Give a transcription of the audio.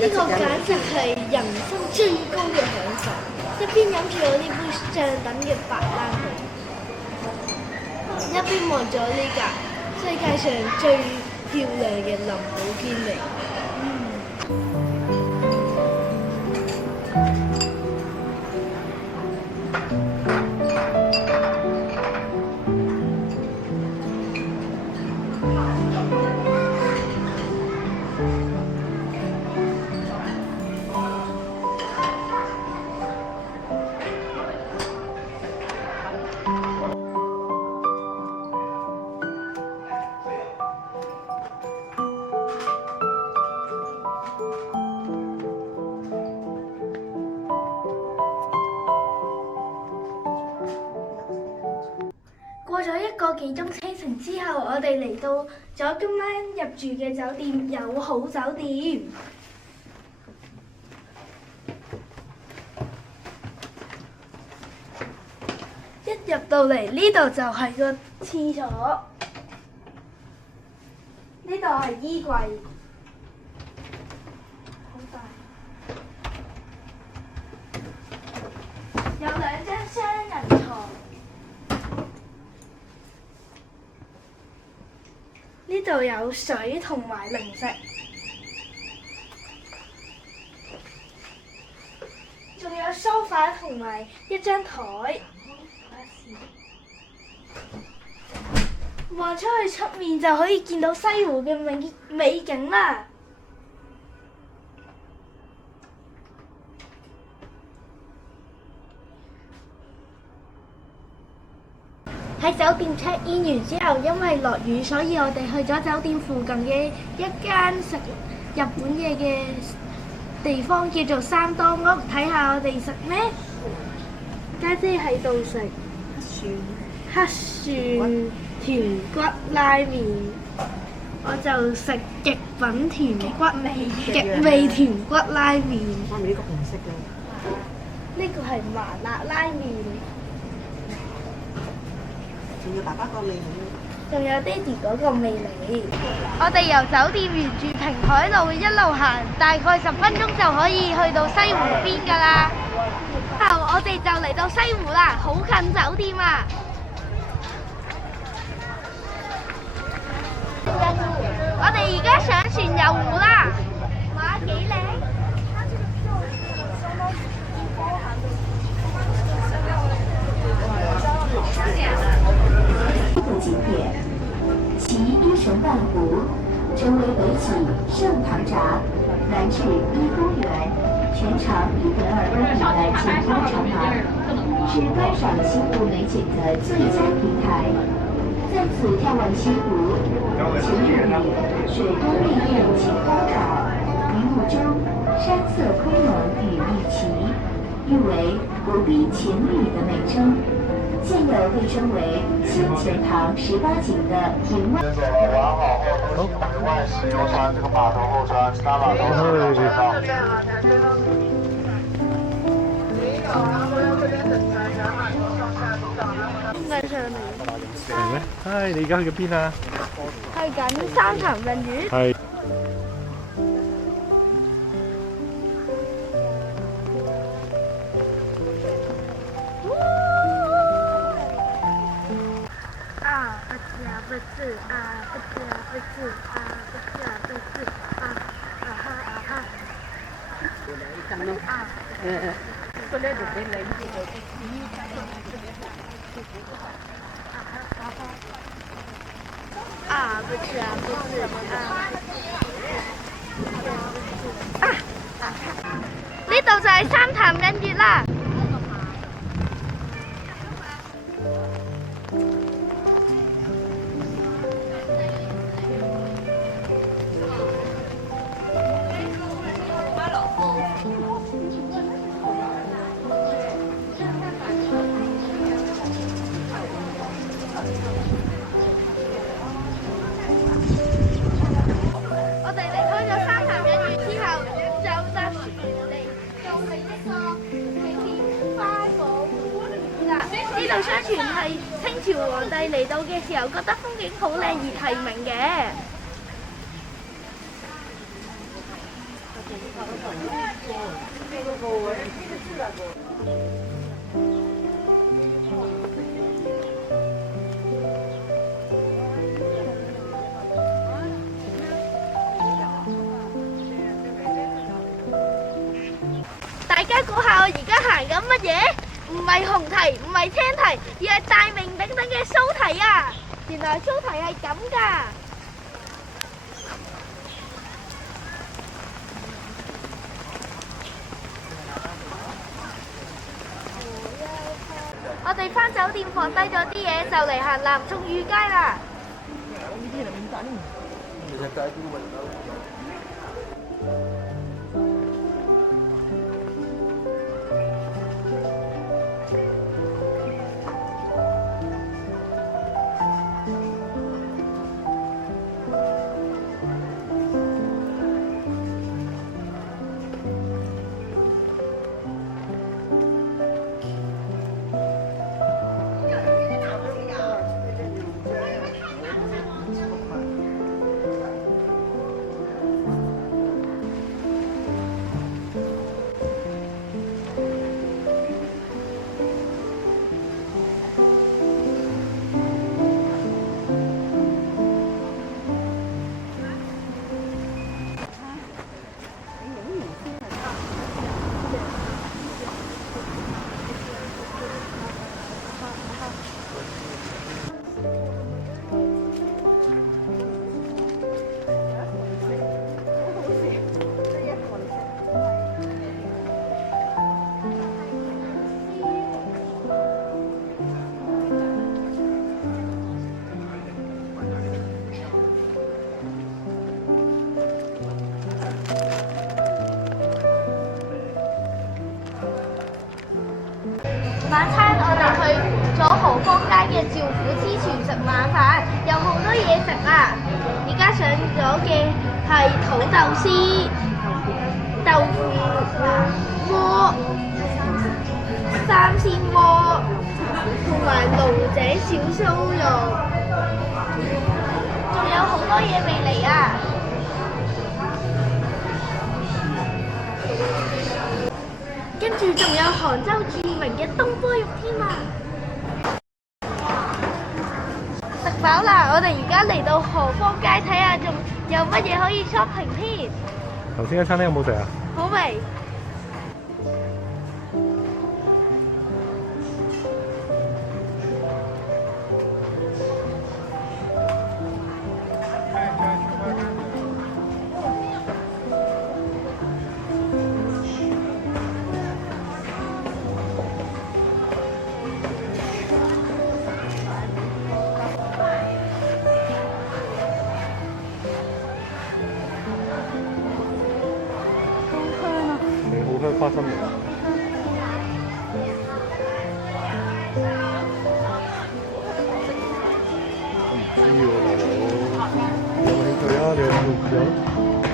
呢個簡直係人生最高嘅享受，一邊飲住我呢杯上等嘅白蘭地，一邊望咗呢架世界上最漂亮嘅林寶堅尼。過咗1個幾鐘車程之後，我哋嚟到咗今晚入住嘅酒店友好酒店。一入到嚟呢度就係個廁所，呢度係衣櫃，好大，有2張雙人床。呢度有水同埋零食，仲有梳化同埋一張台。望出去出面就可以見到西湖嘅美景啦。喺酒店 check in 完之後，因為落雨，所以我哋去咗酒店附近嘅一間食日本嘢嘅地方，叫做三多屋，睇下我哋食咩。家姐喺度食黑蒜甜骨拉麵，我就食極品甜骨極味甜骨拉麵。我咪呢個紅色嘅。呢個係麻辣拉麵。仲要爸爸個味嚟，仲有爹哋嗰個味嚟。我哋由酒店沿住平海路一路行，大概10分鐘就可以去到西湖邊㗎啦。後我哋就嚟到西湖啦，好近酒店啊！我哋而家上船遊湖啦，哇幾靚！景点，其依神万湖，成为北起盛唐闸，南至依公园，全长1.2公里的景观长廊，是观赏西湖美景的最佳平台。在此眺望西湖，晴日里水多碧艳晴高照，云雾中山色空蒙雨亦奇，誉为湖滨情侣的美称。现有被称为新钱塘18景的平外。走了，玩好后回外石油船这个码头后船，其他码头上介绍。ngay上嚟。係咩？唉，你而家去緊邊啊？去緊三潭印月。係。呢度就係三潭印月啦。我哋離開咗三潭印月之後，就搭船嚟到係一個紀念花果湖啦。呢度相傳係清朝皇帝嚟到嘅時候，覺得風景好靚而提名嘅。大家估下我而家行緊乜嘢？唔係紅堤，唔係青堤，而係大名鼎鼎嘅蘇堤啊！原來蘇堤係咁㗎。我哋返酒店放低咗啲嘢，就嚟行南涌御街啦。晚餐我哋去咗豪芳街嘅趙府之廚食晚飯，有好多嘢食啊！而家上咗嘅係土豆絲、豆腐鍋、三鮮鍋同埋龍井小酥肉，仲有好多嘢未嚟啊！跟住仲有杭州著名嘅東坡肉添啊！食飽啦，我哋而家嚟到豪芳街睇下，仲有乜嘢可以 shopping 添。頭先間餐廳有冇食啊？好味。好香花生味。我唔知喎，大佬，有冇興趣啊？你有冇試下？